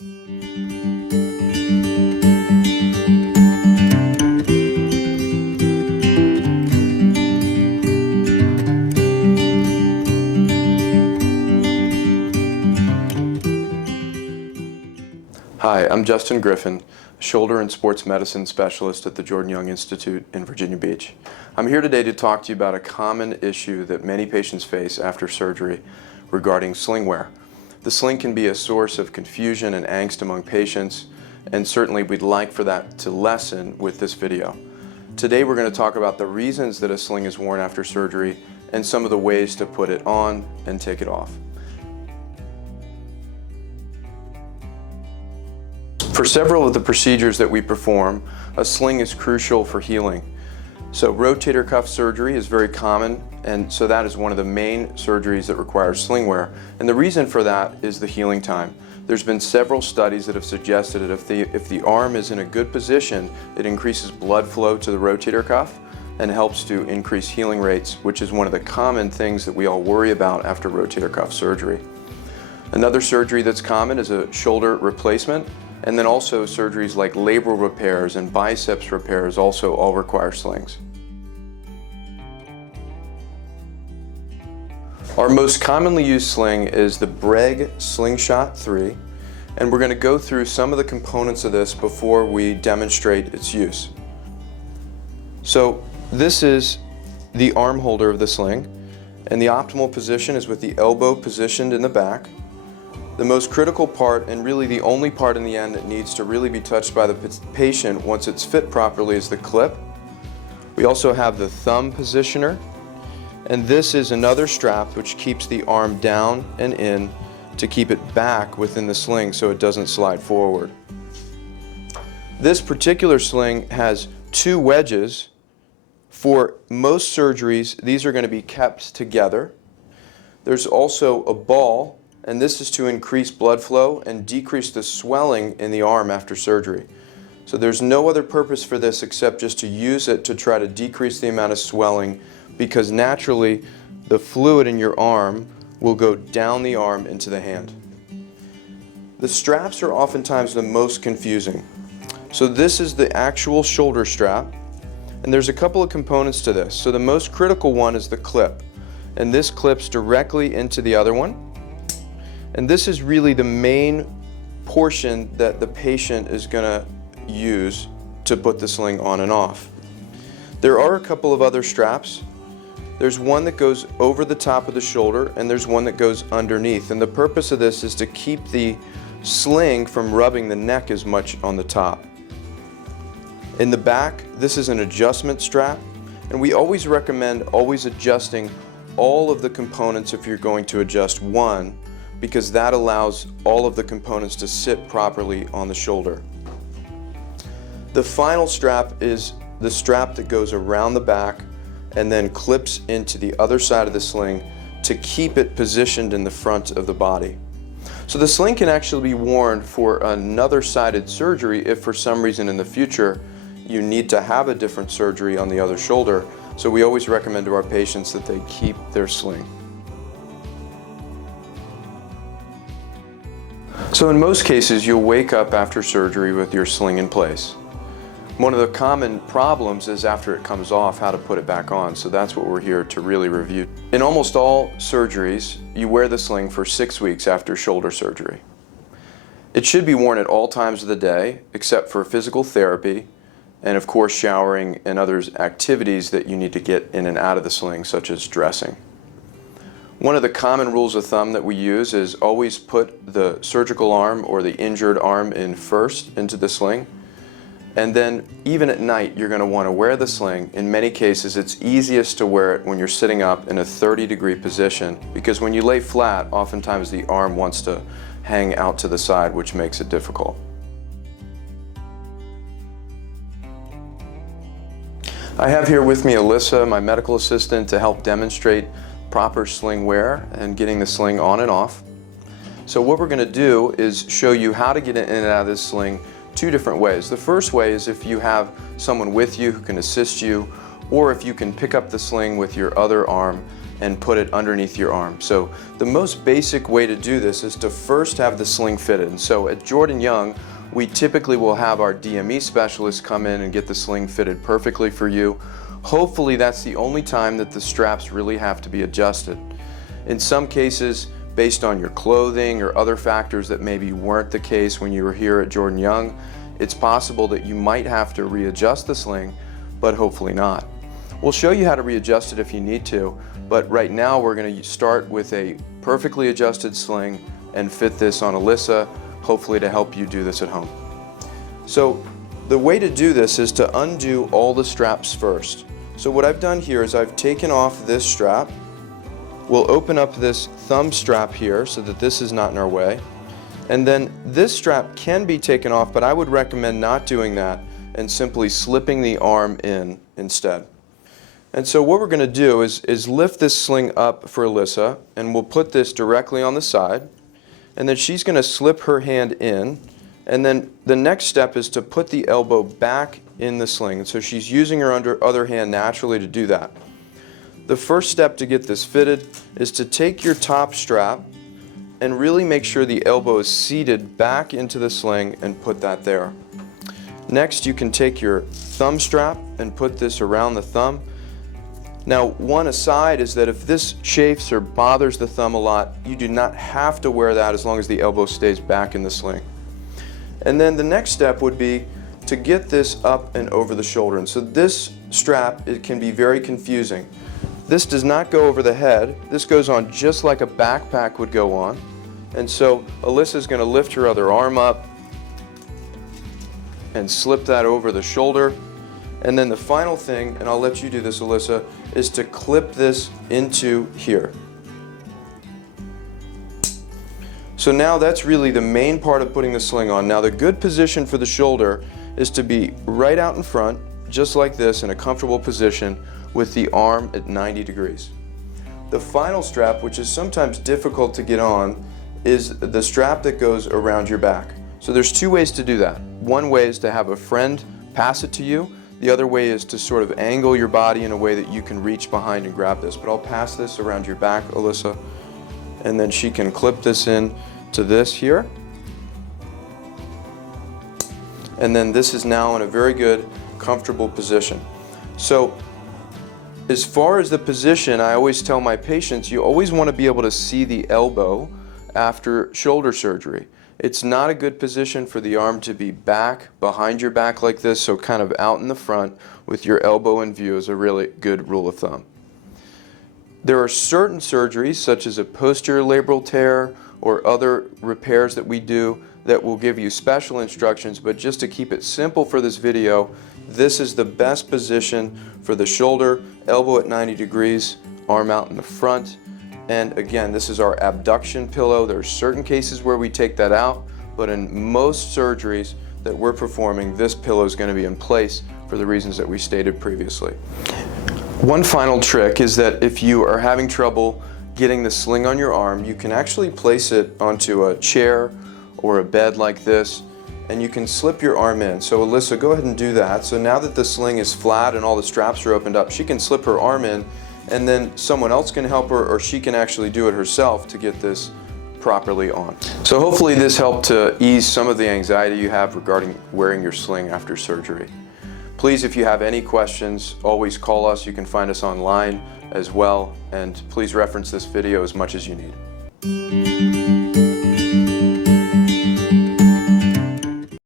Hi, I'm Justin Griffin, shoulder and sports medicine specialist at the Jordan Young Institute in Virginia Beach. I'm here today to talk to you about a common issue that many patients face after surgery regarding sling wear. The sling can be a source of confusion and angst among patients, and certainly we'd like for that to lessen with this video. Today we're going to talk about the reasons that a sling is worn after surgery and some of the ways to put it on and take it off. For several of the procedures that we perform, a sling is crucial for healing. So rotator cuff surgery is very common, and so that is one of the main surgeries that requires sling wear. And the reason for that is the healing time. There's been several studies that have suggested that if the arm is in a good position, it increases blood flow to the rotator cuff and helps to increase healing rates, which is one of the common things that we all worry about after rotator cuff surgery. Another surgery that's common is a shoulder replacement. And then also surgeries like labral repairs and biceps repairs also all require slings. Our most commonly used sling is the Breg Slingshot 3, and we're going to go through some of the components of this before we demonstrate its use. So this is the arm holder of the sling, and the optimal position is with the elbow positioned in the back. The most critical part, and really the only part in the end that needs to really be touched by the patient once it's fit properly, is the clip. We also have the thumb positioner, and this is another strap which keeps the arm down and in to keep it back within the sling so it doesn't slide forward. This particular sling has two wedges. For most surgeries, these are going to be kept together. There's also a ball, and this is to increase blood flow and decrease the swelling in the arm after surgery. So there's no other purpose for this except just to use it to try to decrease the amount of swelling, because naturally the fluid in your arm will go down the arm into the hand. The straps are oftentimes the most confusing. So this is the actual shoulder strap, and there's a couple of components to this. So the most critical one is the clip, and this clips directly into the other one. And this is really the main portion that the patient is going to use to put the sling on and off. There are a couple of other straps. There's one that goes over the top of the shoulder, and there's one that goes underneath. And the purpose of this is to keep the sling from rubbing the neck as much on the top. In the back, this is an adjustment strap, and we always recommend always adjusting all of the components if you're going to adjust one, because that allows all of the components to sit properly on the shoulder. The final strap is the strap that goes around the back and then clips into the other side of the sling to keep it positioned in the front of the body. So the sling can actually be worn for another sided surgery if for some reason in the future you need to have a different surgery on the other shoulder. So we always recommend to our patients that they keep their sling. So in most cases, you'll wake up after surgery with your sling in place. One of the common problems is after it comes off, how to put it back on. So that's what we're here to really review. In almost all surgeries, you wear the sling for 6 weeks after shoulder surgery. It should be worn at all times of the day, except for physical therapy, and of course showering and other activities that you need to get in and out of the sling, such as dressing. One of the common rules of thumb that we use is always put the surgical arm or the injured arm in first into the sling. And then even at night, you're going to want to wear the sling. In many cases, it's easiest to wear it when you're sitting up in a 30-degree position, because when you lay flat, oftentimes the arm wants to hang out to the side, which makes it difficult. I have here with me Alyssa, my medical assistant, to help demonstrate proper sling wear and getting the sling on and off. So what we're going to do is show you how to get in and out of this sling two different ways. The first way is if you have someone with you who can assist you, or if you can pick up the sling with your other arm and put it underneath your arm. So the most basic way to do this is to first have the sling fitted. And so at Jordan Young, we typically will have our DME specialist come in and get the sling fitted perfectly for you. Hopefully that's the only time that the straps really have to be adjusted. In some cases, based on your clothing or other factors that maybe weren't the case when you were here at Jordan Young, it's possible that you might have to readjust the sling, but hopefully not. We'll show you how to readjust it if you need to, but right now we're going to start with a perfectly adjusted sling and fit this on Alyssa, hopefully to help you do this at home. So the way to do this is to undo all the straps first. So what I've done here is I've taken off this strap. We'll open up this thumb strap here so that this is not in our way. And then this strap can be taken off, but I would recommend not doing that and simply slipping the arm in instead. And so what we're going to do is lift this sling up for Alyssa, and we'll put this directly on the side. And then she's going to slip her hand in, and then the next step is to put the elbow back in the sling. And so she's using her other hand naturally to do that. The first step to get this fitted is to take your top strap and really make sure the elbow is seated back into the sling and put that there. Next, you can take your thumb strap and put this around the thumb. Now, one aside is that if this chafes or bothers the thumb a lot, you do not have to wear that as long as the elbow stays back in the sling. And then the next step would be to get this up and over the shoulder. And so this strap, it can be very confusing. This does not go over the head. This goes on just like a backpack would go on. And so Alyssa's going to lift her other arm up and slip that over the shoulder. And then the final thing, and I'll let you do this, Alyssa, is to clip this into here. So now that's really the main part of putting the sling on. Now the good position for the shoulder is to be right out in front, just like this, in a comfortable position with the arm at 90 degrees. The final strap, which is sometimes difficult to get on, is the strap that goes around your back. So there's two ways to do that. One way is to have a friend pass it to you. The other way is to sort of angle your body in a way that you can reach behind and grab this. But I'll pass this around your back, Alyssa, and then she can clip this in to this here. And then this is now in a very good, comfortable position. So as far as the position, I always tell my patients, you always want to be able to see the elbow after shoulder surgery. It's not a good position for the arm to be back, behind your back like this, so kind of out in the front with your elbow in view is a really good rule of thumb. There are certain surgeries, such as a posterior labral tear or other repairs that we do, that will give you special instructions, but just to keep it simple for this video, this is the best position for the shoulder, elbow at 90 degrees, arm out in the front. And again, this is our abduction pillow. There are certain cases where we take that out, but in most surgeries that we're performing, this pillow is going to be in place for the reasons that we stated previously. One final trick is that if you are having trouble getting the sling on your arm, you can actually place it onto a chair or a bed like this, and you can slip your arm in. So Alyssa, go ahead and do that. So now that the sling is flat and all the straps are opened up, she can slip her arm in, and then someone else can help her, or she can actually do it herself to get this properly on. So hopefully this helped to ease some of the anxiety you have regarding wearing your sling after surgery. Please, if you have any questions, always call us. You can find us online as well, and please reference this video as much as you need.